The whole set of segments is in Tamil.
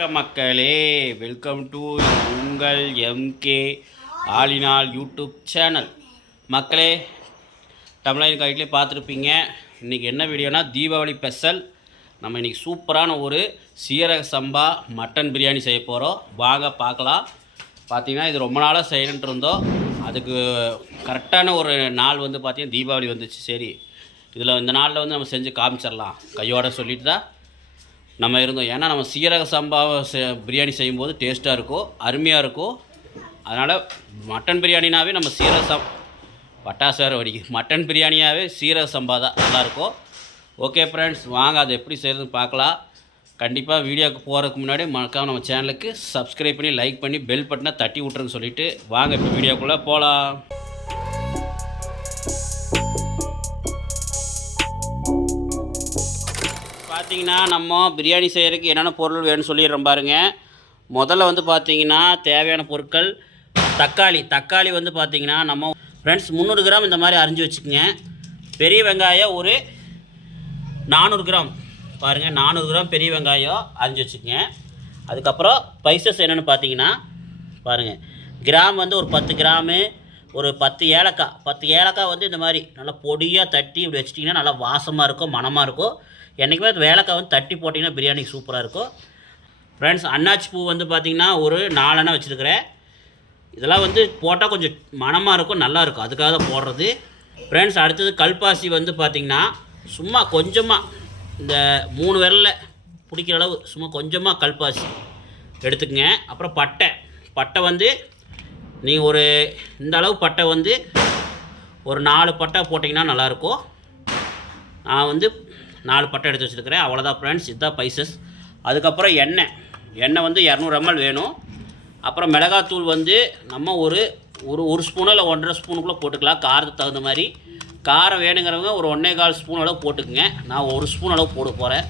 வணக்கம் மக்களே. வெல்கம் டு உங்கள் எம்கே ஆலினால் யூடியூப் சேனல் மக்களே தமிழக கைட்லேயே பார்த்துருப்பீங்க. இன்றைக்கி என்ன வீடியோனா தீபாவளி ஸ்பெஷல் நம்ம இன்றைக்கி சூப்பரான ஒரு சீரக சம்பா மட்டன் பிரியாணி செய்ய போகிறோம் வாங்க பார்க்கலாம். பார்த்தீங்கன்னா இது ரொம்ப நாளாக செய்யணுன்ட்டு இருந்தோம். அதுக்கு கரெக்டான ஒரு நாள் வந்து பார்த்திங்கன்னா தீபாவளி வந்துச்சு. சரி இதில் இந்த நாளில் வந்து நம்ம செஞ்சு காமிச்சிடலாம். கையோட சொல்லிட்டு தான் நம்ம இருந்தோம். ஏன்னா நம்ம சீரக சம்பாவை செ- பிரியாணி செய்யும்போது டேஸ்ட்டாக இருக்கும் அருமையாக இருக்கும் அதனால் மட்டன் பிரியாணினாவே நம்ம சீரக சம் பட்டாசு வேறு வடிக்கு மட்டன் பிரியாணியாகவே சீரக சம்பா தான் நல்லாயிருக்கும் ஓகே ஃப்ரெண்ட்ஸ் வாங்க அதை எப்படி செய்கிறதுன்னு பார்க்கலாம். கண்டிப்பாக வீடியோக்கு போகிறதுக்கு முன்னாடி மறக்காம நம்ம சேனலுக்கு சப்ஸ்கிரைப் பண்ணி லைக் பண்ணி பெல் பட்டனை தட்டி விட்ருன்னு சொல்லிவிட்டு வாங்க இப்போ வீடியோக்குள்ளே போகலாம் பார்த்தீங்கன்னா நம்ம பிரியாணி செய்கிறதுக்கு என்னென்ன பொருள் வேணும்னு சொல்லிடுறோம் பாருங்க. முதல்ல வந்து பார்த்தீங்கன்னா தேவையான பொருட்கள் தக்காளி. தக்காளி வந்து பார்த்தீங்கன்னா நம்ம ஃப்ரெண்ட்ஸ் முந்நூறு கிராம் இந்த மாதிரி அரிஞ்சு வச்சுக்கோங்க. பெரிய வெங்காயம் ஒரு நானூறு கிராம். பாருங்கள் நானூறு கிராம் பெரிய வெங்காயம் அரிஞ்சு வச்சுக்கோங்க. அதுக்கப்புறம் பைசஸ் என்னென்னு பார்த்தீங்கன்னா பாருங்கள் கிராம் வந்து ஒரு பத்து கிராமு ஒரு பத்து ஏலக்காய். பத்து ஏலக்காய் வந்து இந்த மாதிரி நல்லா பொடியாக தட்டி இப்படி வச்சிட்டிங்கன்னா நல்லா வாசமாக இருக்கும் மணமாக இருக்கும். என்றைக்குமே அது வந்து தட்டி போட்டிங்கன்னா பிரியாணி சூப்பராக இருக்கும். ஃப்ரெண்ட்ஸ் அன்னாச்சி பூ வந்து பார்த்திங்கன்னா ஒரு நாலெண்ணா வச்சுருக்கிறேன். இதெல்லாம் வந்து போட்டால் கொஞ்சம் மணமாக இருக்கும் நல்லா இருக்கும். அதுக்காக தான் போடுறது. ஃப்ரெண்ட்ஸ் அடுத்தது கல்பாசி வந்து பார்த்திங்கன்னா சும்மா கொஞ்சமாக இந்த மூணு விரலில் பிடிக்கிற அளவு சும்மா கொஞ்சமாக கல்பாசி எடுத்துக்கங்க. அப்புறம் பட்டை. பட்டை வந்து நீங்கள் ஒரு இந்த அளவு பட்டை வந்து ஒரு நாலு பட்டை போட்டிங்கன்னா நல்லாயிருக்கும் நான் வந்து நாலு பட்டை எடுத்து வச்சுருக்கிறேன். அவ்வளோதான் ஃப்ரெண்ட்ஸ் இதுதான் பைசஸ் அதுக்கப்புறம் எண்ணெய். எண்ணெய் வந்து இரநூறு எம்எல் வேணும். அப்புறம் மிளகாத்தூள் வந்து நம்ம ஒரு ஒரு ஒரு ஸ்பூனோ இல்லை ஒன்றரை ஸ்பூனுக்குள்ளே போட்டுக்கலாம். காரத்துக்கு தகுந்த மாதிரி. காரம் வேணுங்கிறவங்க ஒரு ஒன்றே கால் ஸ்பூன் அளவு போட்டுக்குங்க. நான் ஒரு ஸ்பூன் அளவு போட போகிறேன்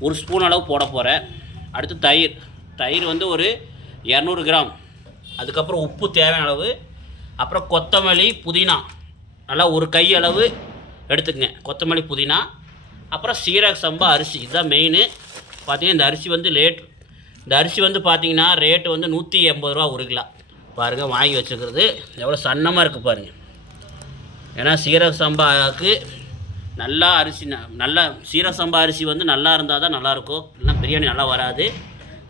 ஒரு ஸ்பூன் அளவு போட போகிறேன் அடுத்து தயிர். தயிர் வந்து ஒரு இரநூறு கிராம். அதுக்கப்புறம் உப்பு தேவையான அளவு. அப்புறம் கொத்தமல்லி புதினா. நல்லா ஒரு கை அளவு எடுத்துக்கங்க. கொத்தமல்லி புதினா. அப்புறம் சீரக சம்பா அரிசி இதுதான் மெயின் பார்த்திங்கன்னா இந்த அரிசி வந்து லேட் இந்த அரிசி வந்து பார்த்திங்கன்னா ரேட்டு வந்து நூற்றி எண்பது ரூபா ஒரு கிலோ பாருங்கள் வாங்கி வச்சுக்கிறது. எவ்வளோ சன்னமாக இருக்குது பாருங்கள் ஏன்னா சீரக சம்பாவுக்கு நல்லா அரிசி ந- நல்லா சீரக சம்பா அரிசி வந்து நல்லா இருந்தால் தான் நல்லாயிருக்கும் இல்லைன்னா பிரியாணி நல்லா வராது.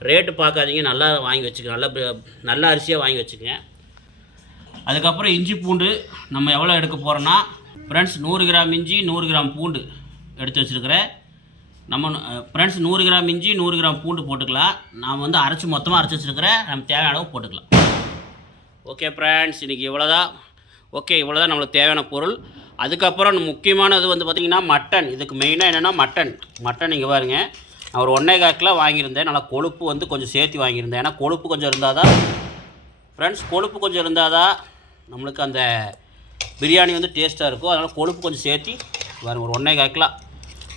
ரேட்டு பார்க்காதீங்க நல்லா வாங்கி வச்சுக்கங்க நல்ல நல்ல அரிசியாக வாங்கி வச்சுக்கங்க. அதுக்கப்புறம் இஞ்சி பூண்டு நம்ம எவ்வளோ எடுக்க போகிறோன்னா ஃப்ரெண்ட்ஸ் நூறு கிராம் இஞ்சி நூறு கிராம் பூண்டு. எடுத்து வச்சுருக்கிறேன் நம்ம ஃப்ரெண்ட்ஸ் நூறு கிராம் இஞ்சி நூறு கிராம் பூண்டு போட்டுக்கலாம். நான் வந்து அரைச்சி மொத்தமாக அரைச்சி வச்சுருக்கிறேன் நம்ம தேவையான அளவு போட்டுக்கலாம். ஓகே ஃப்ரெண்ட்ஸ் இன்றைக்கி இவ்வளோதான் ஓகே இவ்வளோதான் நம்மளுக்கு தேவையான பொருள். அதுக்கப்புறம் முக்கியமானது வந்து பார்த்திங்கன்னா மட்டன். இதுக்கு மெயினாக என்னென்னா மட்டன். மட்டன் இங்கே பாருங்க. நான் ஒரு ஒன்றே காக்கில் வாங்கியிருந்தேன். நல்லா கொழுப்பு வந்து கொஞ்சம் சேர்த்து வாங்கியிருந்தேன். ஏன்னா கொழுப்பு கொஞ்சம் இருந்தால் தான் ஃப்ரெண்ட்ஸ் கொழுப்பு கொஞ்சம் இருந்தால் தான் நம்மளுக்கு அந்த பிரியாணி வந்து டேஸ்ட்டாக இருக்கும். அதனால் கொழுப்பு கொஞ்சம் சேர்த்து பாருங்கள் ஒரு ஒன்றே காக்கில்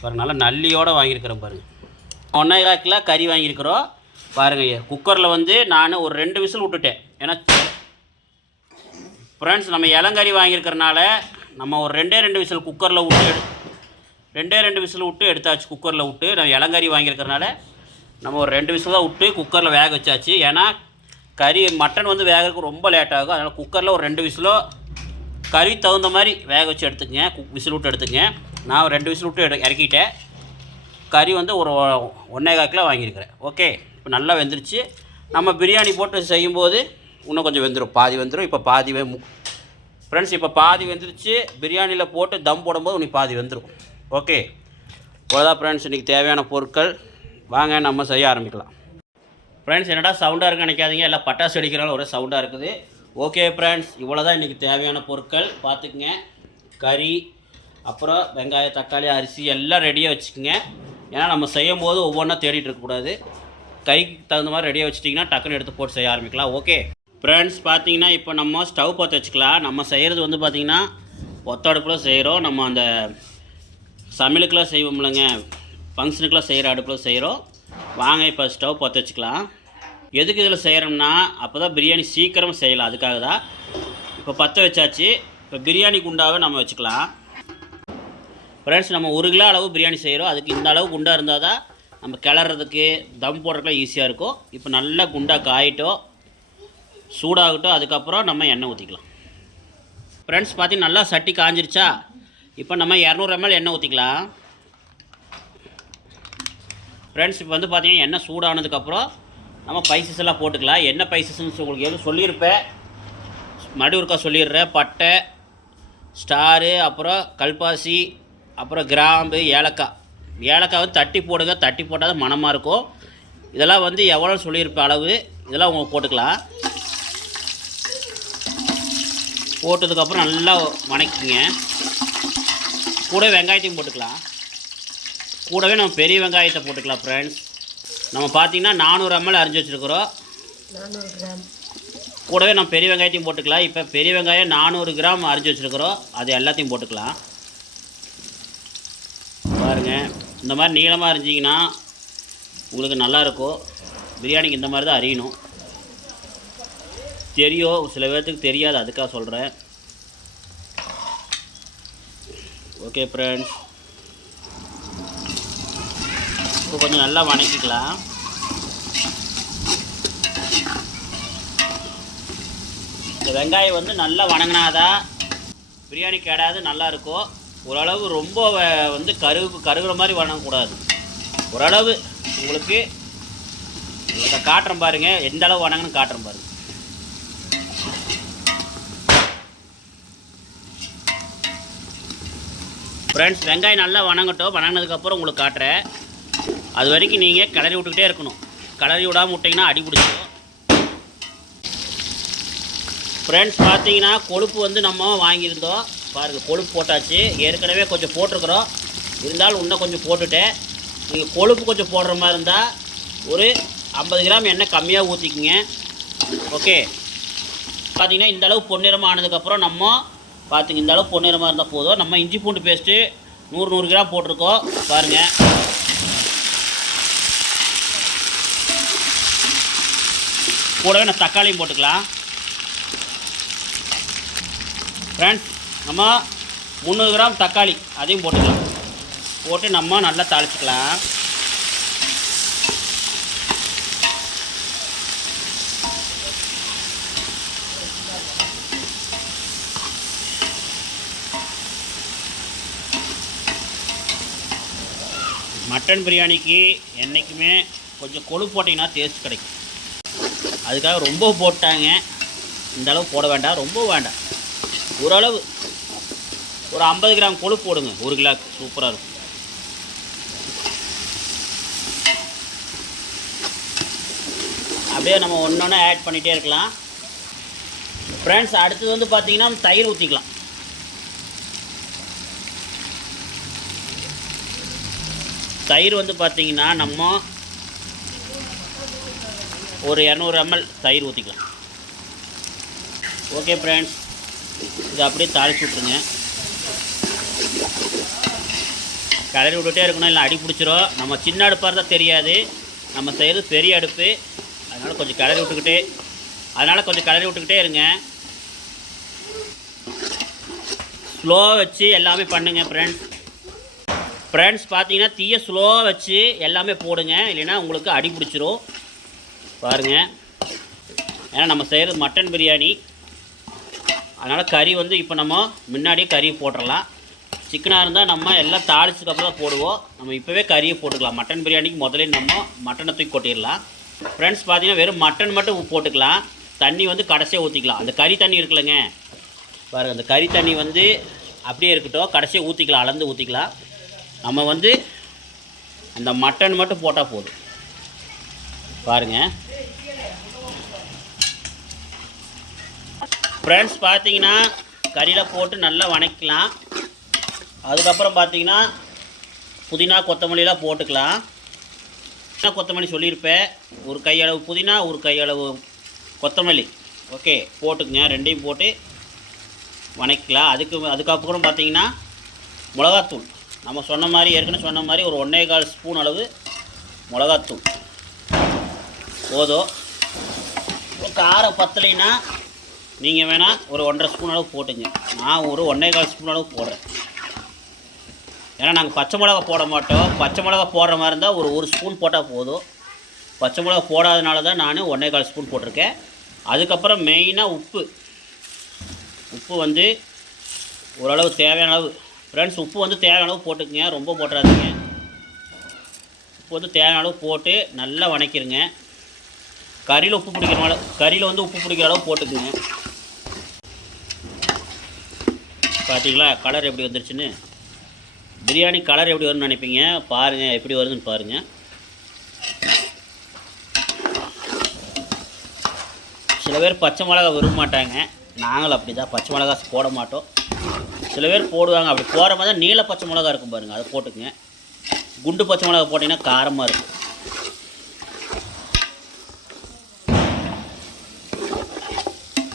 பாருங்க நல்லா நல்லியோடு வாங்கியிருக்கிறேன் பாருங்கள் ஒன்றே கிலோ கறி வாங்கியிருக்கிறோம். பாருங்க குக்கரில் வந்து நான் ஒரு ரெண்டு விசில் விட்டுட்டேன். ஏன்னா ஃப்ரெண்ட்ஸ் நம்ம இளங்கறி வாங்கியிருக்கிறனால நம்ம ஒரு ரெண்டே ரெண்டு விசில் குக்கரில் விட்டு எடு ரெண்டே ரெண்டு விசில் விட்டு எடுத்தாச்சு குக்கரில் விட்டு. நம்ம இளங்கறி வாங்கியிருக்கிறனால நம்ம ஒரு ரெண்டு விசில் தான் விட்டு குக்கரில் வேக வச்சாச்சு. ஏன்னா கறி மட்டன் வந்து வேகிறதுக்கு ரொம்ப லேட் ஆகும். அதனால் குக்கரில் ஒரு ரெண்டு விசிலோ கறி தகுந்த மாதிரி வேக வச்சு எடுத்துக்கங்க குக் விசில் விட்டு எடுத்துக்கங்க. நான் ஒரு ரெண்டு விசில் விட்டு எடு இறக்கிட்டேன். கறி வந்து ஒரு ஒ- ஒன்றே கால் கிலோ வாங்கியிருக்கிறேன். ஓகே இப்போ நல்லா வெந்துருச்சு. நம்ம பிரியாணி போட்டு செய்யும்போது இன்னும் கொஞ்சம் வெந்துடும் பாதி வெந்துடும் இப்போ பாதி வே ஃப்ரெண்ட்ஸ் இப்போ பாதி வெந்துருச்சு. பிரியாணியில் போட்டு தம் போடும்போது உனக்கு பாதி வெந்துடும் ஓகே இவ்வளோதான் ஃப்ரெண்ட்ஸ் இன்றைக்கி தேவையான பொருட்கள். வாங்க நம்ம செய்ய ஆரம்பிக்கலாம். ஃப்ரெண்ட்ஸ் என்னடா சவுண்டாக இருக்குன்னு நினைக்காதீங்க. எல்லாம் பட்டாசு வெடிக்கிறனால ஒரே சவுண்டாக இருக்குது. ஓகே ஃப்ரெண்ட்ஸ் இவ்வளோ தான் இன்றைக்கி தேவையான பொருட்கள். பார்த்துக்குங்க. கறி அப்புறம் வெங்காயம் தக்காளி அரிசி எல்லாம் ரெடியாக வச்சுக்கோங்க. ஏன்னா நம்ம செய்யும் போது ஒவ்வொன்றா தேடிட்டு இருக்கக்கூடாது கைக்கு தகுந்த மாதிரி ரெடியாக வச்சுட்டிங்கன்னா டக்குன்னு எடுத்து போட்டு செய்ய ஆரம்பிக்கலாம். ஓகே ஃப்ரெண்ட்ஸ் பார்த்தீங்கன்னா இப்போ நம்ம ஸ்டவ் பற்ற வச்சுக்கலாம். நம்ம செய்கிறது வந்து பார்த்திங்கன்னா ஒத்த அடுப்பில் செய்கிறோம் நம்ம அந்த சமையலுக்கெல்லாம் செய்வோம்லங்க. ஃபங்க்ஷனுக்கெல்லாம் செய்கிற அடுப்பில் செய்கிறோம் வாங்க இப்போ ஸ்டவ் பற்ற வச்சுக்கலாம். எதுக்கு இதில் செய்கிறோம்னா அப்போ தான் பிரியாணி சீக்கிரம் செய்யலாம். அதுக்காக தான் இப்போ பற்ற வச்சாச்சு. இப்போ பிரியாணி குண்டாவை நம்ம வச்சுக்கலாம். ஃப்ரெண்ட்ஸ் நம்ம ஒரு கிலோ அளவு பிரியாணி செய்கிறோம் அதுக்கு இந்த அளவு குண்டாக இருந்தால் தான் நம்ம கிளறதுக்கு தம் போடுறதுக்குலாம் ஈஸியாக இருக்கும். இப்போ நல்லா குண்டாக காயிட்டோம் சூடாகட்டும் அதுக்கப்புறம் நம்ம எண்ணெய் ஊற்றிக்கலாம் ஃப்ரெண்ட்ஸ் பார்த்தீங்கன்னா நல்லா சட்டி காஞ்சிருச்சா? இப்போ நம்ம இரநூறு எம்எல் எண்ணெய் ஊற்றிக்கலாம் ஃப்ரெண்ட்ஸ் இப்போ வந்து பார்த்தீங்கன்னா எண்ணெய் சூடானதுக்கப்புறம் நம்ம பைசஸ் எல்லாம் போட்டுக்கலாம். என்ன பைசஸ்ன்னு உங்களுக்கு எதுவும் சொல்லியிருப்பேன். மறுபடியும் ஒருக்கா சொல்லிடுறேன். பட்டை ஸ்டாரு அப்புறம் கல்பாசி அப்புறம் கிராம்பு ஏலக்காய். ஏலக்காய் வந்து தட்டி போடுங்க. தட்டி போட்டால் தான் மணமாக இருக்கும். இதெல்லாம் வந்து எவ்வளோ சொல்லியிருப்பேன் அளவு? இதெல்லாம் உங்களுக்கு போட்டுக்கலாம். போட்டதுக்கப்புறம் நல்லா வணக்கிங்க. கூட வெங்காயத்தையும் போட்டுக்கலாம். கூடவே நம்ம பெரிய வெங்காயத்தை போட்டுக்கலாம் ஃப்ரெண்ட்ஸ் நம்ம பார்த்தீங்கன்னா நானூறு எம்எல் அரிஞ்சு வச்சுருக்குறோம். கூடவே நம்ம பெரிய வெங்காயத்தையும் போட்டுக்கலாம். இப்போ பெரிய வெங்காயம் நானூறு கிராம் அரிஞ்சு வச்சுருக்குறோம். அது எல்லாத்தையும் போட்டுக்கலாம். பாருங்கள் இந்த மாதிரி நீளமாக இருந்துச்சிங்கன்னா உங்களுக்கு நல்லாயிருக்கும் பிரியாணிக்கு இந்த மாதிரி தான் அரியணும். தெரியும் சில பேர்த்துக்கு தெரியாது அதுக்காக சொல்கிறேன் ஓகே ஃப்ரெண்ட்ஸ் இப்போ கொஞ்சம் நல்லா வணக்கிக்கலாம். இந்த வெங்காயம் வந்து நல்லா வணங்கினாதான் பிரியாணி கேடாது நல்லாயிருக்கும் ஓரளவு ரொம்ப வந்து கரு கருகிற மாதிரி வணங்கக்கூடாது ஓரளவு உங்களுக்கு இதை காட்டுறேன் பாருங்கள் எந்த அளவு வணங்கன்னு காட்டுறேன் பாருங்கள் ஃப்ரெண்ட்ஸ் வெங்காயம் நல்லா வணங்கட்டும். வணங்கினதுக்கப்புறம் உங்களுக்கு காட்டுறேன். அது வரைக்கும் நீங்கள் கிளறி விட்டுக்கிட்டே இருக்கணும். கிளறி விடாமல் விட்டிங்கன்னா அடி பிடிச்சிடும் ஃப்ரெண்ட்ஸ் பார்த்தீங்கன்னா கொழுப்பு வந்து நம்ம வாங்கியிருந்தோம். பாருங்கள் கொழுப்பு போட்டாச்சு. ஏற்கனவே கொஞ்சம் போட்டிருக்கிறோம். இருந்தாலும் இன்னும் கொஞ்சம் போட்டுட்டேன். நீங்கள் கொழுப்பு கொஞ்சம் போடுற மாதிரி இருந்தால் ஒரு ஐம்பது கிராம் எண்ணெய் கம்மியாக ஊற்றிக்கிங்க ஓகே? பார்த்தீங்கன்னா இந்த அளவு பொன்னிறமாக ஆனதுக்கப்புறம் நம்ம பார்த்திங்க இந்த அளவு பொன்னிறமாக இருந்தால் போதும். நம்ம இஞ்சி பூண்டு பேஸ்ட்டு நூறு நூறு கிராம் போட்டிருக்கோம். பாருங்கள் கூடவே நான் தக்காளியும் போட்டுக்கலாம். ஃப்ரெண்ட்ஸ் நம்ம முந்நூறு கிராம் தக்காளி அதையும் போட்டுக்கலாம். போட்டு நம்ம நல்லா தாளிச்சுக்கலாம். மட்டன் பிரியாணிக்கு என்றைக்குமே கொஞ்சம் கொழு போட்டிங்கன்னா டேஸ்ட் கிடைக்கும். அதுக்காக ரொம்ப போட்டாங்க. இந்த அளவு போட வேண்டாம் ரொம்ப வேண்டாம். ஓரளவு ஒரு ஐம்பது கிராம் கொழுப்பு போடுங்க. ஒரு கிலோக்கு சூப்பராக இருக்கும். அப்படியே நம்ம ஒன்று ஒன்று ஆட் பண்ணிகிட்டே இருக்கலாம். ஃப்ரெண்ட்ஸ் அடுத்தது வந்து பார்த்தீங்கன்னா தயிர் ஊற்றிக்கலாம் தயிர் வந்து பார்த்தீங்கன்னா நம்ம ஒரு இரநூறு எம்எல் தயிர் ஊற்றிக்கலாம் ஓகே ஃப்ரெண்ட்ஸ் இதை அப்படியே தாளிச்சு விட்ருங்க கிளறி விட்டுட்டே இருக்கணும் இல்லை அடி பிடிச்சிரும். நம்ம சின்ன அடுப்பாக இருந்தால் தெரியாது. நம்ம செய்கிறது பெரிய அடுப்பு. அதனால் கொஞ்சம் கிளறி விட்டுக்கிட்டே அதனால் கொஞ்சம் கிளறி விட்டுக்கிட்டே இருங்க. ஸ்லோ வச்சு எல்லாமே பண்ணுங்க ஃப்ரெண்ட்ஸ் ஃப்ரெண்ட்ஸ் பார்த்தீங்கன்னா தீயை ஸ்லோவாக வச்சு எல்லாமே போடுங்க. இல்லைன்னா உங்களுக்கு அடி பிடிச்சிரும். பாருங்கள் ஏன்னா நம்ம செய்கிறது மட்டன் பிரியாணி அதனால் கறி வந்து இப்போ நம்ம முன்னாடியே கறி போட்டுடலாம் சிக்கனாக இருந்தால் நம்ம எல்லாம் தாளிச்சதுக்கப்புறம் தான் போடுவோம். நம்ம இப்போவே கறியை போட்டுக்கலாம். மட்டன் பிரியாணிக்கு முதல்ல நம்ம மட்டனை தூக்கி கொட்டிடலாம். ஃப்ரெண்ட்ஸ் பார்த்தீங்கன்னா வெறும் மட்டன் மட்டும் போட்டுக்கலாம். தண்ணி வந்து கடைசியாக ஊற்றிக்கலாம் அந்த கறி தண்ணி இருக்குல்லங்க. பாருங்கள் அந்த கறி தண்ணி வந்து அப்படியே இருக்கட்டும். கடைசியாக ஊற்றிக்கலாம் அளந்து ஊற்றிக்கலாம் நம்ம வந்து அந்த மட்டன் மட்டும் போட்டால் போதும். பாருங்கள் ஃப்ரெண்ட்ஸ் பார்த்தீங்கன்னா கறியில் போட்டு நல்லா வணக்கலாம் அதுக்கப்புறம் பார்த்தீங்கன்னா புதினா கொத்தமல்லிலாம் போட்டுக்கலாம். புதினா கொத்தமல்லி சொல்லியிருப்பேன் ஒரு கையளவு புதினா ஒரு கையளவு கொத்தமல்லி. ஓகே போட்டுக்குங்க. ரெண்டையும் போட்டு வணக்கலாம் அதுக்கு அதுக்கப்புறம் பார்த்தீங்கன்னா மிளகாத்தூள். நம்ம சொன்ன மாதிரி ஏற்கனவே சொன்ன மாதிரி ஒரு ஒன்றே கால் ஸ்பூன் அளவு மிளகாத்தூள். போதும். இப்போ காரம் பத்தலைன்னா நீங்கள் வேணால் ஒரு ஒன்றரை ஸ்பூன் அளவு போட்டுங்க. நான் ஒரு ஒன்றே கால் ஸ்பூன் அளவு போடுறேன். ஏன்னா நாங்கள் பச்சை மிளகா போட மாட்டோம். பச்சை மிளகா போடுற மாதிரி இருந்தால் ஒரு ஒரு ஸ்பூன் போட்டால் போதும். பச்சை மிளகா போடாதனால தான் நான் ஒன்றே கால் ஸ்பூன் போட்டிருக்கேன். அதுக்கப்புறம் மெயினாக உப்பு. உப்பு வந்து ஓரளவு தேவையான அளவு. ஃப்ரெண்ட்ஸ் உப்பு வந்து தேவையான அளவு போட்டுக்கங்க. ரொம்ப போட்டுறாதீங்க. உப்பு வந்து தேவையான அளவு போட்டு நல்லா வணக்கிடுங்க கறியில் உப்பு பிடிக்கிற அளவு கறியில் வந்து உப்பு பிடிக்கிற அளவு போட்டுக்குங்க. பார்த்தீங்களா கலர் எப்படி வந்துருச்சுன்னு? பிரியாணி கலர் எப்படி வரும்னு நினைப்பீங்க? பாருங்கள் எப்படி வருதுன்னு பாருங்கள் சில பேர் பச்சை மிளகா விரும்ப மாட்டாங்க. நாங்களும் அப்படி தான் பச்சை மிளகா போட மாட்டோம். சில பேர் போடுவாங்க அப்படி போகிற மாதிரி தான் நீல பச்சை மிளகா இருக்கும் பாருங்கள் அதை போட்டுக்குங்க. குண்டு பச்சை மிளகா போட்டிங்கன்னா காரமாக இருக்கும்.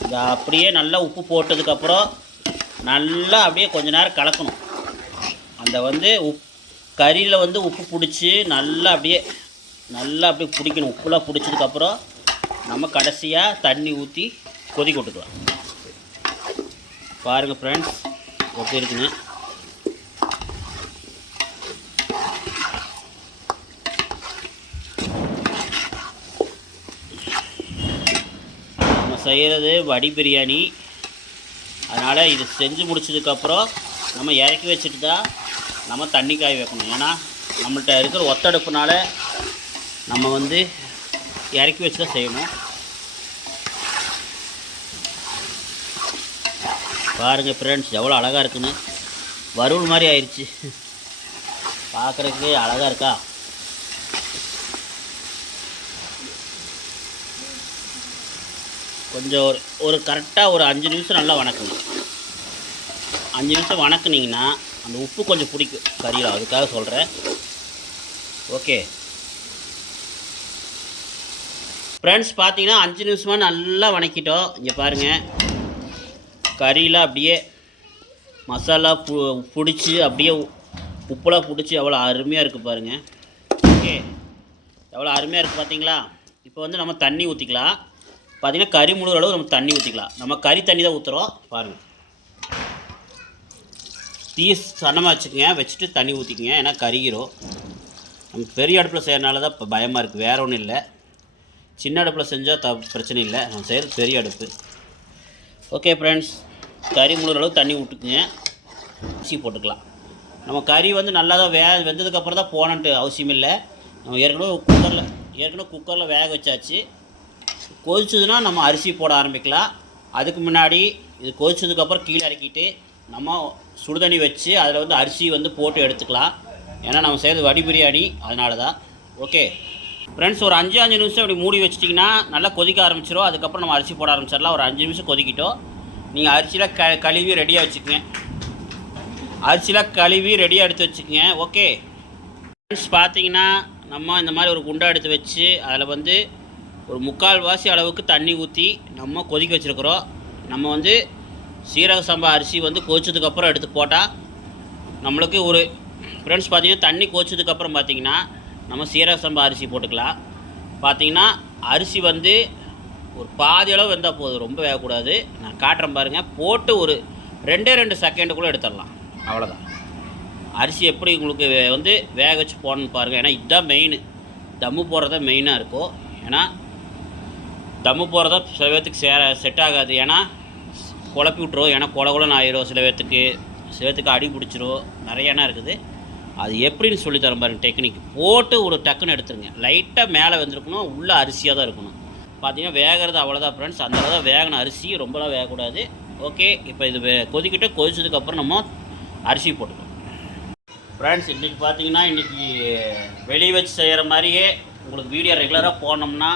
இதை அப்படியே நல்லா உப்பு போட்டதுக்கப்புறம் நல்லா அப்படியே கொஞ்ச நேரம் கலக்கணும். அந்த வந்து உப் கறியில் வந்து உப்பு பிடிச்சி நல்லா அப்படியே நல்லா அப்படியே பிடிக்கணும். உப்புலாம் பிடிச்சதுக்கப்புறம் நம்ம கடைசியாக தண்ணி ஊற்றி கொதிக்க விட்டுக்கலாம். பாருங்கள் ஃப்ரெண்ட்ஸ் எப்படி இருக்குன்னு. நம்ம செய்கிறது வடி பிரியாணி. அதனால் இது செஞ்சு முடிச்சதுக்கப்புறம் நம்ம இறக்கி வச்சுட்டு தான் நம்ம தண்ணி காய வைக்கணும். ஏன்னா நம்மள்கிட்ட இருக்கிற ஒத்தடுப்புனால நம்ம வந்து இறக்கி வச்சு தான் செய்யணும். பாருங்கள் ஃப்ரெண்ட்ஸ் எவ்வளோ அழகாக இருக்குன்னு. வறுவல் மாதிரி ஆயிடுச்சு பார்க்குறதுக்கு அழகாக இருக்கா? கொஞ்சம் ஒரு ஒரு கரெக்டாக ஒரு அஞ்சு நிமிஷம் நல்லா வணக்கணும். அஞ்சு நிமிஷம் வணக்குனிங்கன்னா அந்த உப்பு கொஞ்சம் பிடிக்கும் கறியில் அதுக்காக சொல்கிறேன் ஓகே. ஃப்ரெண்ட்ஸ் பார்த்தீங்கன்னா அஞ்சு நிமிஷமாக நல்லா வணக்கிட்டோம். இங்கே பாருங்கள் கறியில் அப்படியே மசாலா பு பிடிச்சி அப்படியே உப்பெல்லாம் உப்புலாம் பிடிச்சி எவ்வளோ அருமையாக இருக்குது பாருங்கள் ஓகே. எவ்வளோ அருமையாக இருக்குது பார்த்தீங்களா இப்போ வந்து நம்ம தண்ணி ஊற்றிக்கலாம் பார்த்தீங்கன்னா கறி முழுகிற அளவு நம்ம தண்ணி ஊற்றிக்கலாம் நம்ம கறி தண்ணி தான் ஊற்றுறோம் பாருங்கள் தீ சன்னமாக வச்சுக்கோங்க. வச்சுட்டு தண்ணி ஊற்றிக்கங்க ஏன்னா கருகிரும். நம்ம பெரிய அடுப்பில் செய்கிறனால தான் இப்போ பயமாக இருக்குது வேறு ஒன்றும் இல்லை. சின்ன அடுப்பில் செஞ்சால் த பிரச்சனை இல்லை. நம்ம செய்கிறது பெரிய அடுப்பு. ஓகே ஃப்ரெண்ட்ஸ் கறி முழுகிற அளவு தண்ணி விட்டுக்குங்க ஊசி போட்டுக்கலாம். நம்ம கறி வந்து நல்லா தான் வே வெந்ததுக்கப்புறம் தான் போனன்ட்டு அவசியம் இல்லை. நம்ம ஏற்கனவே குக்கரில் ஏற்கனவே குக்கரில் வேக வச்சாச்சு. கொதிச்சதுன்னா நம்ம அரிசி போட ஆரம்பிக்கலாம். அதுக்கு முன்னாடி இது கொதிச்சதுக்கப்புறம் கீழே இறக்கிட்டு நம்ம சுடுதண்ணி வச்சு அதில் வந்து அரிசி வந்து போட்டு எடுத்துக்கலாம். ஏன்னா நம்ம செய்கிறது வடி பிரியாணி அதனால தான். ஓகே. ஃப்ரெண்ட்ஸ் ஒரு அஞ்சு அஞ்சு நிமிஷம் இப்படி மூடி வச்சிட்டிங்கன்னா நல்லா கொதிக்க ஆரம்பிச்சிடும் அதுக்கப்புறம் நம்ம அரிசி போட ஆரம்பிச்சிடலாம். ஒரு அஞ்சு நிமிஷம் கொதிக்கிட்டோம். நீங்கள் அரிசியில் க கழுவி ரெடியாக வச்சுக்கோங்க. அரிசியில் கழுவி ரெடியாக எடுத்து வச்சுக்கோங்க. ஓகே. ஃப்ரெண்ட்ஸ் பார்த்தீங்கன்னா நம்ம இந்த மாதிரி ஒரு குண்டா எடுத்து வச்சு அதில் வந்து ஒரு முக்கால் வாசி அளவுக்கு தண்ணி ஊற்றி நம்ம கொதிக்க வச்சுருக்குறோம். நம்ம வந்து சீரக சம்பா அரிசி வந்து கொதிச்சதுக்கப்புறம் எடுத்து போட்டால் நம்மளுக்கு ஒரு ஃப்ரெண்ட்ஸ் பார்த்தீங்கன்னா தண்ணி கொதிச்சதுக்கப்புறம் பார்த்தீங்கன்னா நம்ம சீரக சம்பா அரிசி போட்டுக்கலாம். பார்த்தீங்கன்னா அரிசி வந்து ஒரு பாதி அளவு வெந்தால் போதும் ரொம்ப வேகக்கூடாது. நான் காட்டுறேன் பாருங்கள் போட்டு ஒரு ரெண்டே ரெண்டு செகண்டுக்குள்ளே எடுத்துடலாம். அவ்வளோதான் அரிசி எப்படி உங்களுக்கு வந்து வேக வச்சு போடணும்னு பாருங்கள் ஏன்னா இதுதான் மெயின் தம்மு போடுறது தான் மெயினாக இருக்கும். ஏன்னா தம்மு போடுறதா சில பேர்த்துக்கு சேர செட் ஆகாது. ஏன்னா குழப்பி விட்ரும் ஏன்னா குல குலன்னு ஆயிரும். சில பேர்த்துக்கு சில பேர்த்துக்கு அடி பிடிச்சிரும். நிறைய இருக்குது. அது எப்படின்னு சொல்லித் தரேன் பாருங்க டெக்னிக் போட்டு ஒரு டக்குன்னு எடுத்துருங்க. லைட்டாக மேலே வந்துருக்கணும். உள்ளே அரிசியாக தான் இருக்கணும். பார்த்தீங்கன்னா வேகிறது அவ்வளோதான் ஃப்ரெண்ட்ஸ் அந்த அளவு தான் வேகணும் அரிசி. ரொம்பலாம் வேகக்கூடாது. ஓகே இப்போ இது வே- கொதிக்கிட்டு கொதிச்சதுக்கப்புறம் நம்ம அரிசி போட்டுக்கலாம். ஃப்ரெண்ட்ஸ் இன்றைக்கி பார்த்தீங்கன்னா இன்றைக்கி வெளியே வச்சு செய்கிற மாதிரியே உங்களுக்கு வீடியோ ரெகுலராக போனோம்னா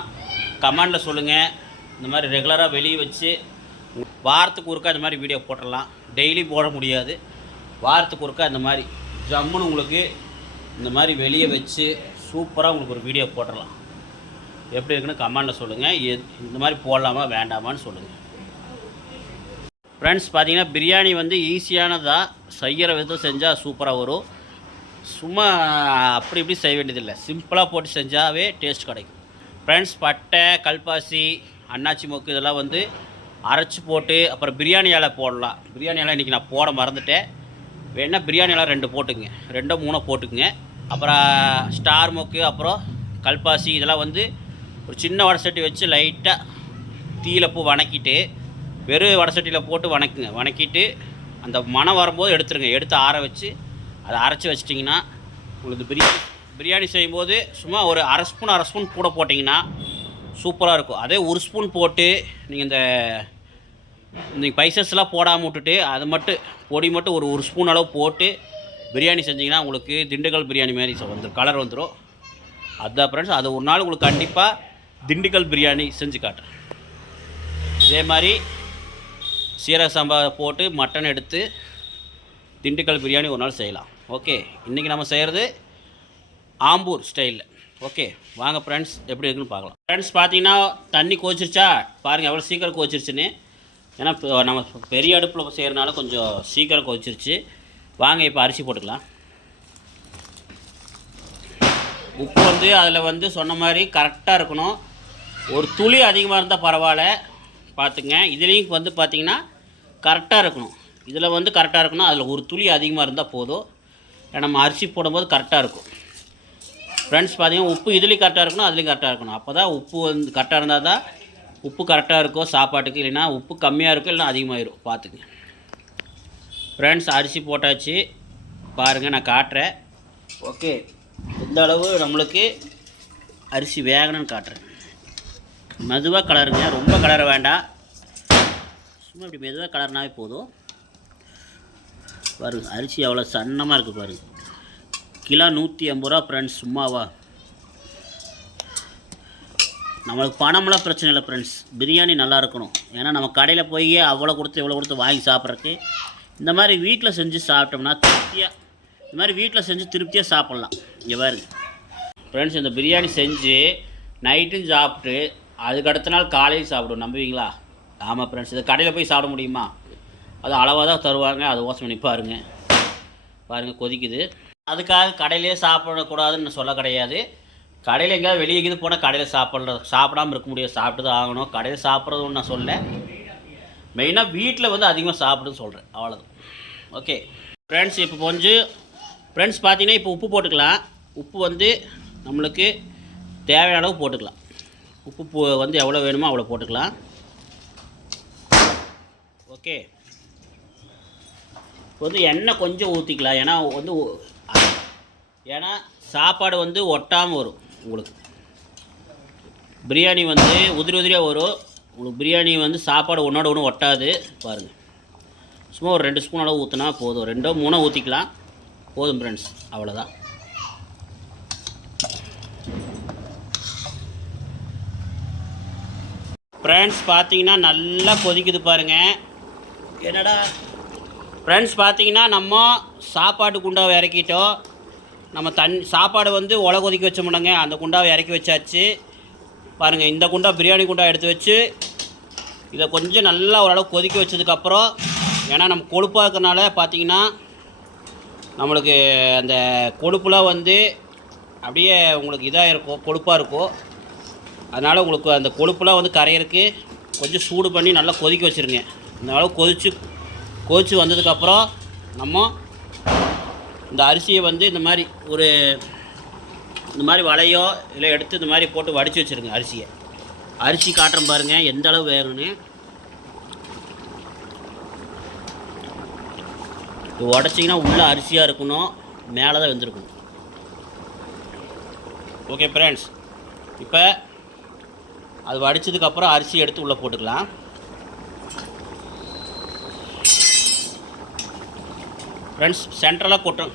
கமெண்டில் சொல்லுங்கள் இந்த மாதிரி ரெகுலராக வெளியே வச்சு வாரத்துக்கு ஒருக்கா இந்த மாதிரி வீடியோ போட்டுடலாம். டெய்லி போட முடியாது. வாரத்துக்கு ஒருக்கா இந்த மாதிரி ஜம்முன்னு உங்களுக்கு இந்த மாதிரி வெளியே வச்சு சூப்பராக உங்களுக்கு ஒரு வீடியோ போட்டுடலாம். எப்படி இருக்குன்னு கமெண்டில் சொல்லுங்கள் இந்த மாதிரி போடலாமா வேண்டாமான்னு சொல்லுங்கள் ஃப்ரெண்ட்ஸ் பார்த்தீங்கன்னா பிரியாணி வந்து ஈஸியானதாக செய்கிற விதம் செஞ்சால் சூப்பராக வரும். சும்மா அப்படி இப்படி செய்ய வேண்டியதில்லை. சிம்பிளாக போட்டு செஞ்சாவே டேஸ்ட் கிடைக்கும். ஃப்ரெண்ட்ஸ் பட்டை கல்பாசி அண்ணாச்சி மொக்கு இதெல்லாம் வந்து அரைச்சி போட்டு அப்புறம் பிரியாணி இலை போடலாம். பிரியாணி இலை இன்றைக்கி நான் போட மறந்துட்டேன். வேணால் பிரியாணியெல்லாம் ரெண்டு போட்டுக்குங்க. ரெண்டோ மூணோ போட்டுக்குங்க. அப்புறம் ஸ்டார் மொக்கு அப்புறம் கல்பாசி இதெல்லாம் வந்து ஒரு சின்ன வடை சட்டி வச்சு லைட்டாக தீயில பூ வணக்கிட்டு வெறும் வடை சட்டியில் போட்டு வணக்குங்க. வணக்கிட்டு அந்த மணம் வரும்போது எடுத்துருங்க. எடுத்து ஆற வச்சு அதை அரைச்சி வச்சிட்டிங்கன்னா உங்களுக்கு பிரியாணி பிரியாணி செய்யும்போது சும்மா ஒரு அரை ஸ்பூன் அரை ஸ்பூன் கூட போட்டிங்கன்னா சூப்பராக இருக்கும். அதே ஒரு ஸ்பூன் போட்டு நீங்கள் இந்த நீங்கள் பைசஸ்லாம் போடாமல் விட்டுட்டு அது மட்டும் பொடி மட்டும் ஒரு ஒரு ஸ்பூன் அளவு போட்டு பிரியாணி செஞ்சிங்கன்னா உங்களுக்கு திண்டுக்கல் பிரியாணி மாதிரி வந்துடும் கலர் வந்துடும் அதுதான் ஃப்ரெண்ட்ஸ் அது ஒரு நாள் உங்களுக்கு கண்டிப்பாக திண்டுக்கல் பிரியாணி செஞ்சு காட்டுறேன். இதே மாதிரி சீரக சம்பா போட்டு மட்டன் எடுத்து திண்டுக்கல் பிரியாணி ஒரு நாள் செய்யலாம். ஓகே இன்றைக்கி நம்ம செய்கிறது ஆம்பூர் ஸ்டைலில் ஓகே வாங்க ஃப்ரெண்ட்ஸ் எப்படி இருக்குன்னு பார்க்கலாம். ஃப்ரெண்ட்ஸ் பார்த்தீங்கன்னா தண்ணி கோச்சிருச்சா பாருங்கள் எவ்வளோ சீக்கிரம் கோச்சிருச்சுன்னு ஏன்னா இப்போ நம்ம பெரிய அடுப்பில் செய்கிறனால கொஞ்சம் சீக்கிரம் கொதிச்சிருச்சு. வாங்க இப்போ அரிசி போட்டுக்கலாம். உப்பு வந்து அதில் வந்து சொன்ன மாதிரி கரெக்டாக இருக்கணும். ஒரு துளி அதிகமாக இருந்தால் பரவாயில்ல. பார்த்துங்க. இதுலேயும் வந்து பார்த்தீங்கன்னா கரெக்டாக இருக்கணும். இதில் வந்து கரெக்டாக இருக்கணும். அதில் ஒரு துளி அதிகமாக இருந்தால் போதும். ஏன்னா நம்ம அரிசி போடும்போது கரெக்டாக இருக்கும். ஃப்ரெண்ட்ஸ் பார்த்தீங்கன்னா உப்பு இதுலேயும் கரெக்டாக இருக்கணும் அதுலேயும் கரெக்டாக இருக்கணும். அப்போ தான் உப்பு வந்து கரெக்டாக இருந்தால் தான் உப்பு கரெக்டாக இருக்கோ சாப்பாட்டுக்கு இல்லைன்னா உப்பு கம்மியாக இருக்கோ இல்லைன்னா அதிகமாகிடும் பார்த்துங்க ஃப்ரெண்ட்ஸ் அரிசி போட்டாச்சு. பாருங்கள் நான் காட்டுறேன். ஓகே. இந்த அளவு நம்மளுக்கு அரிசி வேகணும்னு காட்டுறேன். மெதுவாக கலருங்க. ரொம்ப கலர வேண்டாம். சும்மா இப்படி மெதுவாக கலர்னாவே போதும். பாருங்கள் அரிசி அவ்வளோ சன்னமாக இருக்குது பாருங்கள் கிலோ நூற்றி ஐம்பது ரூபா ஃப்ரெண்ட்ஸ் சும்மாவா? நம்மளுக்கு பணமெல்லாம் பிரச்சனை இல்லை ஃப்ரெண்ட்ஸ் பிரியாணி நல்லா இருக்கணும். ஏன்னா நம்ம கடையில் போய் அவ்வளோ கொடுத்து இவ்வளோ கொடுத்து வாங்கி சாப்பிட்றதுக்கு இந்த மாதிரி வீட்டில் செஞ்சு சாப்பிட்டோம்னா திருப்தியாக இந்த மாதிரி வீட்டில் செஞ்சு திருப்தியாக சாப்பிட்லாம். இங்கே பாருங்க. ஃப்ரெண்ட்ஸ் இந்த பிரியாணி செஞ்சு நைட்டும் சாப்பிட்டு அதுக்கு அடுத்த நாள் காலையில் சாப்பிடுவோம். நம்புவீங்களா? ஆமாம் ஃப்ரெண்ட்ஸ் இதை கடையில் போய் சாப்பிட முடியுமா? அது அளவாக தான் தருவாங்க. அது ஓசம் பண்ணி பாருங்கள் பாருங்கள் கொதிக்குது. அதுக்காக கடையிலே சாப்பிடக்கூடாதுன்னு சொல்ல கிடையாது. கடையில் எங்கேயாவது வெளியே எங்கேயும் போனால் கடையில் சாப்பிட்ற சாப்பிடாம இருக்க முடியாது. சாப்பிட்டு தான் ஆகணும். கடையில் சாப்பிட்றதுன்னு நான் சொல்ல மெயினாக வீட்டில் வந்து அதிகமாக சாப்பிடுன்னு சொல்கிறேன் அவ்வளோதான் ஓகே ஃப்ரெண்ட்ஸ் இப்போ கொஞ்சம் ஃப்ரெண்ட்ஸ் பார்த்தீங்கன்னா இப்போ உப்பு போட்டுக்கலாம். உப்பு வந்து நம்மளுக்கு தேவையான அளவு போட்டுக்கலாம். உப்பு வந்து எவ்வளோ வேணுமோ அவ்வளோ போட்டுக்கலாம். ஓகே இப்போ வந்து எண்ணெய் கொஞ்சம் ஊற்றிக்கலாம் ஏன்னா வந்து ஏன்னா சாப்பாடு வந்து ஒட்டாமல் வரும். உங்களுக்கு. பிரியாணி வந்து உதிரி உதிரியாக வரும். உங்களுக்கு பிரியாணி வந்து சாப்பாடு ஒன்றோட ஒன்று ஒட்டாது. பாருங்கள் சும்மா ஒரு ரெண்டு ஸ்பூன் அளவு ஊற்றினா போதும். ரெண்டோ மூணோ ஊற்றிக்கலாம் போதும் ஃப்ரெண்ட்ஸ் அவ்வளோதான் ஃப்ரெண்ட்ஸ் பார்த்தீங்கன்னா நல்லா கொதிக்குது பாருங்கள் என்னடா? ஃப்ரெண்ட்ஸ் பார்த்தீங்கன்னா நம்ம சாப்பாட்டு குண்டாவை இறக்கிட்டோம். நம்ம தண்ணி சாப்பாடு வந்து ஒலை கொதிக்க வச்சோம்னாங்க அந்த குண்டாவை இறக்கி வச்சாச்சு. பாருங்கள் இந்த குண்டா பிரியாணி குண்டா எடுத்து வச்சு இதை கொஞ்சம் நல்லா ஓரளவு கொதிக்க வச்சதுக்கப்புறம் ஏன்னா நம்ம கொழுப்பாக இருக்கிறனால பார்த்தீங்கன்னா நம்மளுக்கு அந்த கொழுப்புலாம் வந்து அப்படியே உங்களுக்கு இதாக இருக்கும் கொழுப்பாக இருக்கும் அதனால் உங்களுக்கு அந்த கொழுப்புலாம் வந்து கரையிறதுக்கு கொஞ்சம் சூடு பண்ணி நல்லா கொதிக்க வச்சுருங்க. இந்த அளவு கொதிச்சு கொதிச்சு வந்ததுக்கப்புறம் நம்ம இந்த அரிசியை வந்து இந்த மாதிரி ஒரு இந்த மாதிரி வலையோ இல்லை எடுத்து இந்த மாதிரி போட்டு வடித்து வச்சுருங்க அரிசியை. அரிசி காட்டுறேன் பாருங்கள் எந்த அளவு வேணும்னு இது உடச்சிங்கன்னா உள்ளே அரிசியாக இருக்கணும் மேலே தான் வெந்திருக்கணும். ஓகே ஃப்ரெண்ட்ஸ் இப்போ அது வடிச்சதுக்கப்புறம் அரிசி எடுத்து உள்ளே போட்டுக்கலாம். ஃப்ரெண்ட்ஸ் சென்ட்ரலாக கொட்டும்.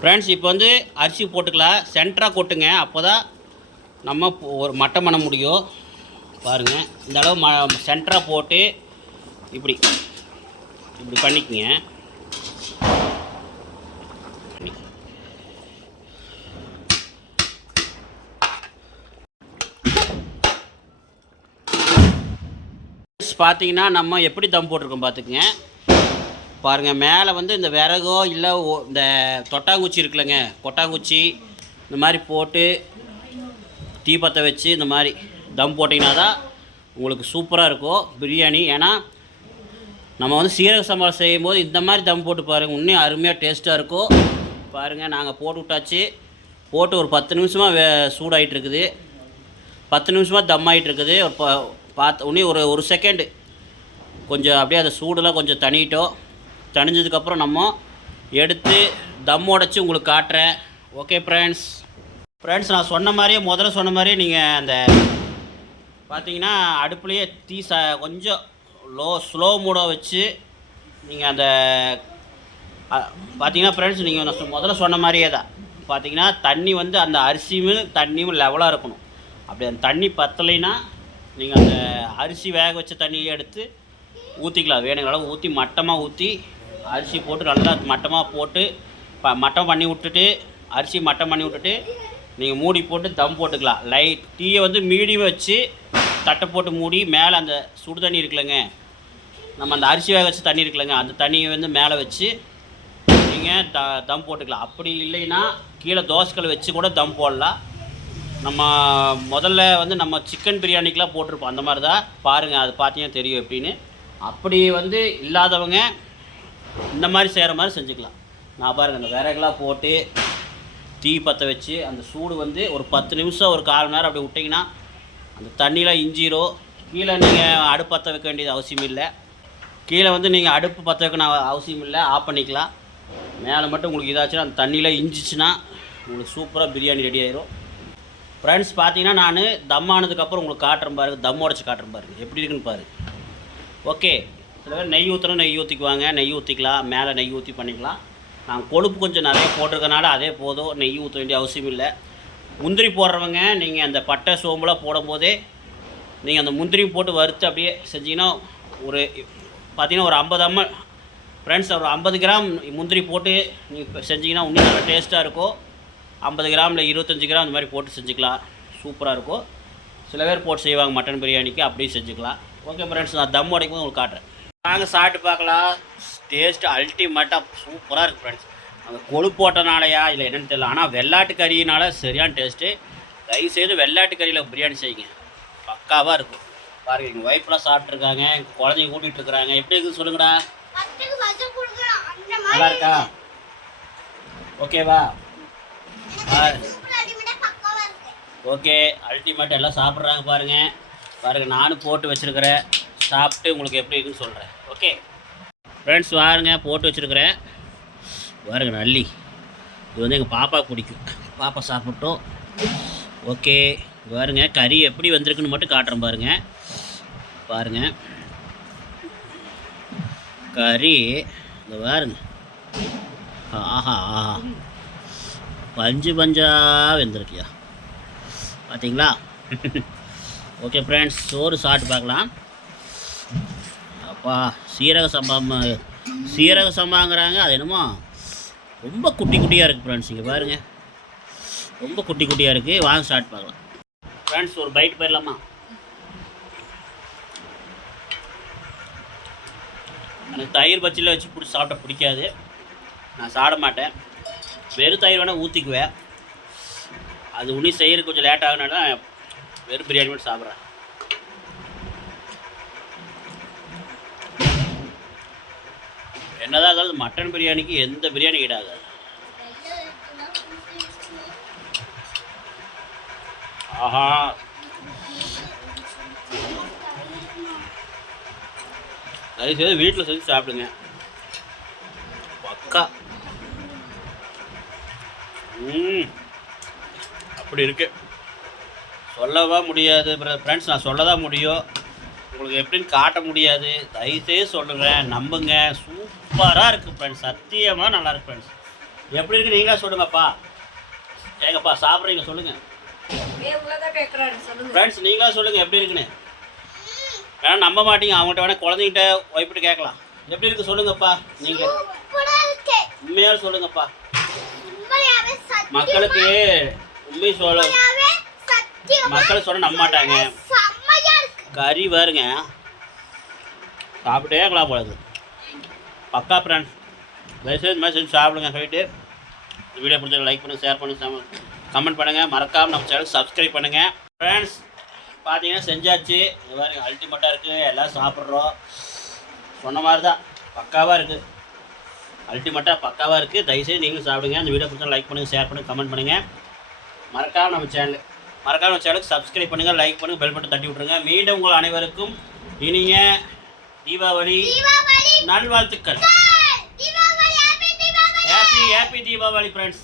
ஃப்ரெண்ட்ஸ் இப்போ வந்து அரிசி போட்டுக்கலாம் சென்டராக கொட்டுங்க. அப்போ தான் நம்ம போ- ஒரு மட்டம் பண்ண முடியும். பாருங்கள் இந்த அளவு ம சென்டராக போட்டு இப்படி இப்படி பண்ணிக்கங்க. பார்த்தீங்கன்னா நம்ம எப்படி தம் போட்டிருக்கோம் பார்த்துக்குங்க பாருங்கள் மேலே வந்து இந்த விறகோ இல்லை ஓ- இந்த தொட்டாங்குச்சி இருக்குல்லங்க கொட்டாங்குச்சி இந்த மாதிரி போட்டு தீ பற்ற வச்சு இந்த மாதிரி தம் போட்டிங்கன்னா தான் உங்களுக்கு சூப்பராக இருக்கும் பிரியாணி. ஏன்னா நம்ம வந்து சீரக சம்பளம் செய்யும்போது இந்த மாதிரி தம் போட்டு பாருங்கள் இன்னும் அருமையாக டேஸ்ட்டாக இருக்கும். பாருங்கள் நாங்கள் போட்டு விட்டாச்சு. போட்டு ஒரு பத்து நிமிஷமாக வே சூடாயிட்டு இருக்குது. பத்து நிமிஷமாக தம் ஆகிட்டு இருக்குது. ஒரு பா பார்த்து இன்னும் ஒரு ஒரு செகண்டு கொஞ்சம் அப்படியே அந்த சூடெல்லாம் கொஞ்சம் தனிட்டோம் தணிஞ்சதுக்கப்புறம் நம்ம எடுத்து தம் உடச்சி உங்களுக்கு காட்டுறேன். ஓகே ஃப்ரெண்ட்ஸ் ஃப்ரெண்ட்ஸ் நான் சொன்ன மாதிரியே முதல்ல சொன்ன மாதிரியே நீங்கள் அந்த பார்த்தீங்கன்னா அடுப்புலேயே தீ ச கொஞ்சம் லோ ஸ்லோ மூடாக வச்சு நீங்கள் அந்த பார்த்தீங்கன்னா ஃப்ரெண்ட்ஸ் நீங்கள் நான் சொ- முதல்ல சொன்ன மாதிரியே தான். பார்த்தீங்கன்னா தண்ணி வந்து அந்த அரிசியும் தண்ணியும் லெவலாக இருக்கணும். அப்படி அந்த தண்ணி பத்தலைன்னா நீங்கள் அந்த அரிசி வேக வச்ச தண்ணியை எடுத்து ஊற்றிக்கலாம் வேணுங்கிற அளவு ஊற்றி மட்டமாக ஊற்றி அரிசி போட்டு நல்லா மட்டமாக போட்டு ப மட்டம் பண்ணி விட்டுட்டு அரிசி மட்டம் பண்ணி விட்டுட்டு நீங்கள் மூடி போட்டு தம் போட்டுக்கலாம். லைட் டீயை வந்து மீடியம் வச்சு தட்டை போட்டு மூடி மேலே அந்த சுடு தண்ணி இருக்குல்லங்க. நம்ம அந்த அரிசி வேக வச்சு தண்ணி இருக்குல்லங்க. அந்த தண்ணியை வந்து மேலே வச்சு நீங்கள் த தம் போட்டுக்கலாம். அப்படி இல்லைன்னா கீழே தோசைக்கல் வச்சு கூட தம் போடலாம். நம்ம முதல்ல வந்து நம்ம சிக்கன் பிரியாணிக்கெலாம் போட்டிருப்போம். அந்த மாதிரி தான். பாருங்கள் அது பார்த்தீங்கன்னா தெரியும் எப்படின்னு. அப்படி வந்து இல்லாதவங்க இந்த மாதிரி செய்கிற மாதிரி செஞ்சுக்கலாம். நான் பாருங்கள் அந்த விறகுலாம் போட்டு தீ பற்ற வச்சு அந்த சூடு வந்து ஒரு பத்து நிமிஷம் ஒரு கால் நேரம் அப்படி விட்டிங்கன்னா அந்த தண்ணியெலாம் இஞ்சிரும் கீழே நீங்கள் அடுப்பு பற்ற வைக்க வேண்டியது அவசியம் இல்லை. கீழே வந்து நீங்கள் அடுப்பு பற்ற வைக்கணும் அவசியம் இல்லை. ஆஃப் பண்ணிக்கலாம். மேலே மட்டும் உங்களுக்கு இதாச்சுன்னா அந்த தண்ணியில் இஞ்சிச்சுன்னா உங்களுக்கு சூப்பராக பிரியாணி ரெடி ஆயிரும். ஃப்ரெண்ட்ஸ் பார்த்தீங்கன்னா நான் தம் ஆனதுக்கப்புறம் உங்களுக்கு காட்டுறேன் பாருங்கள் தம் உடச்சி காட்டுறேன் பாருங்கள் எப்படி இருக்குன்னு பாரு ஓகே சில பேர் நெய் ஊற்றணும் நெய் ஊற்றிக்குவாங்க நெய் ஊற்றிக்கலாம் மேலே நெய் ஊற்றி பண்ணிக்கலாம். நான் கொழுப்பு கொஞ்சம் நிறைய போட்டிருக்கனால அதே போதும் நெய் ஊற்ற வேண்டிய அவசியம் இல்லை. முந்திரி போடுறவங்க நீங்கள் அந்த பட்டை சோம்புலாம் போடும்போதே நீங்கள் அந்த முந்திரி போட்டு வறுத்து அப்படியே செஞ்சீங்கன்னா ஒரு பார்த்தீங்கன்னா ஒரு ஐம்பது அம்ம ஃப்ரெண்ட்ஸ் ஒரு ஐம்பது கிராம் முந்திரி போட்டு நீங்கள் செஞ்சீங்கன்னா இன்னும் நல்லா டேஸ்ட்டாக இருக்கும் ஐம்பது கிராமில் இருபத்தஞ்சி கிராம் அந்த மாதிரி போட்டு செஞ்சுக்கலாம். சூப்பராக இருக்கும். சில பேர் போட்டு செய்வாங்க மட்டன் பிரியாணிக்கு அப்படியே செஞ்சுக்கலாம். ஓகே ஃப்ரெண்ட்ஸ் நான் தம் உடைக்கும் உங்களுக்கு காட்டுறேன். நாங்கள் சாப்பிட்டு பார்க்கலாம். டேஸ்ட் அல்டிமேட்டாக சூப்பராக இருக்குது ஃப்ரெண்ட்ஸ் அந்த கொழுப்பு போட்டனாலயா இல்லை என்னன்னு தெரியல. ஆனால் வெள்ளாட்டு கறியினால சரியான டேஸ்ட்டு தயவுசெய்து வெள்ளாட்டு கறியில் பிரியாணி செய்யுங்க. பக்காவாக இருக்கும். பாருங்க எங்கள் ஒய்ஃப்லாம் சாப்பிட்ருக்காங்க எங்கள் குழந்தைங்க கூட்டிகிட்டு இருக்கிறாங்க எப்படி இருக்குது சொல்லுங்கடா? நல்லா இருக்கா? ஓகேவா ஓகே அல்டிமேட் எல்லாம் சாப்பிட்றாங்க பாருங்க. பாருங்க நானும் போட்டு வச்சிருக்கிறேன். சாப்பிட்டு உங்களுக்கு எப்படி இருக்குன்னு சொல்கிறேன் ஓகே ஃப்ரெண்ட்ஸ் பாருங்க போட்டு வச்சிருக்கிறேன். பாருங்க நல்லி. இது வந்து எங்கள் பாப்பா பிடிக்கும் பாப்பா சாப்பிட்டோம். ஓகே பாருங்க கறி எப்படி வந்திருக்குன்னு மட்டும் காட்டுறேன் பாருங்க. பாருங்க. கறி இந்த பாருங்க ஆஹா ஆஹா. பஞ்சு பஞ்சாக வெந்திருக்கியா? பார்த்தீங்களா ஓகே ஃப்ரெண்ட்ஸ் சோறு சாப்பிட்டு பார்க்கலாம். அப்பா சீரக சம்பா சீரக சம்பாங்கிறாங்க. அது என்னமோ ரொம்ப குட்டி குட்டியாக இருக்குது ஃப்ரெண்ட்ஸ் இங்கே பாருங்க. ரொம்ப குட்டி குட்டியாக இருக்குது வாங்க ஸ்டார்ட் பார்க்கலாம். ஃப்ரெண்ட்ஸ் ஒரு பைட் போயிடலாமா? எனக்கு தயிர் பச்சியில் வச்சு பிடிச்சி சாப்பிட பிடிக்காது. நான் சாப்பிட மாட்டேன். வெறும் தயிர் வேணால் ஊற்றிக்குவேன் அது உனி செய்கிறதுக்கு கொஞ்சம் லேட் ஆகுனால வெறும் பிரியாணி மட்டும் சாப்பிட்றேன். என்னதான் இருந்தாலும் மட்டன் பிரியாணிக்கு எந்த பிரியாணி ஈடாகாது. ஆஹா. தயவு செய்து வீட்டில் செஞ்சு சாப்பிடுங்க. பக்கா. ம். அப்படி இருக்கு. சொல்லவா முடியாது ஃப்ரெண்ட்ஸ் நான் சொல்ல தான் முடியும். உங்களுக்கு எப்படின்னு காட்ட முடியாது. தயவுசெய்து சொல்லுங்கள் நம்புங்க. சூப்பராக இருக்குது ஃப்ரெண்ட்ஸ் சத்தியமாக நல்லா இருக்கு ஃப்ரெண்ட்ஸ் எப்படி இருக்கு நீங்களா சொல்லுங்கப்பா. ஏங்கப்பா சாப்பிட்றீங்க சொல்லுங்கள் ஃப்ரெண்ட்ஸ் நீங்களா சொல்லுங்கள் எப்படி இருக்குன்னு. வேணா நம்ப மாட்டீங்க அவங்ககிட்ட வேணா குழந்தைகிட்ட ஒய்ஃப்ட்டு கேட்கலாம். எப்படி இருக்கு சொல்லுங்கப்பா நீங்கள் உண்மையாக சொல்லுங்கப்பா. மக்களுக்கு உண்மை சொல்ல மக்கள் சொன்ன நம்ப மாட்டாங்க. கறி பாருங்க. சாப்பிட்டே இருக்கலாம் போல பக்கா ஃப்ரெண்ட்ஸ் தயவுசெய்து இந்த மாதிரி செஞ்சு சாப்பிடுங்க சொல்லிட்டு வீடியோ பிடிச்சது லைக் பண்ணுங்கள் ஷேர் பண்ணுங்கள் கமெண்ட் பண்ணுங்கள் மறக்காமல் நம்ம சேனல் சப்ஸ்கிரைப் பண்ணுங்கள் ஃப்ரெண்ட்ஸ் பார்த்தீங்கன்னா செஞ்சாச்சு. இது மாதிரி அல்டிமேட்டாக இருக்குது எல்லாம் சாப்பிட்றோம். சொன்ன மாதிரி தான். பக்காவாக இருக்குது அல்டிமேட்டாக பக்காவாக இருக்குது தயவுசெய்து நீங்களும் சாப்பிடுங்க. அந்த வீடியோ பிடிச்சா லைக் பண்ணுங்கள் ஷேர் பண்ணுங்கள் கமெண்ட் பண்ணுங்கள் மறக்காமல் நம்ம சேனல் மறக்காம நம்ம சேனலுக்கு சப்ஸ்கிரைப் பண்ணுங்கள் லைக் பண்ணுங்கள் பெல் பட்டன் தட்டி விட்ருங்க மீண்டும் உங்கள் அனைவருக்கும் இனிய தீபாவளி நல்வாழ்த்துக்கள். Happy happy Deepavali! ஃப்ரெண்ட்ஸ்